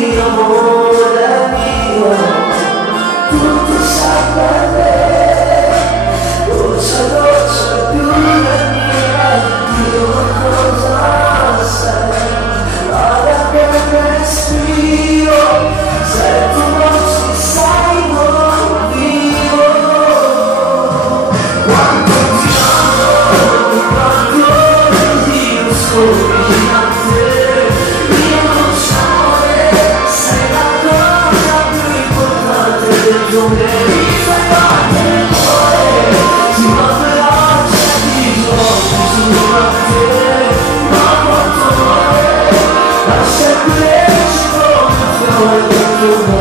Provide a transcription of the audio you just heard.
mio amore mio, tutto sa per te, goccia a goccia più la mia, io cosa sei, ora che respiro, se tu non ci sei non vivo, quando ti amo, quando io sono in te, io non so sei la cosa più importante del giorno, mi fai battere il cuore, ti manderò c'è bisogno a te, ma quanto vuoi, lascia crescere come un fiore del tuo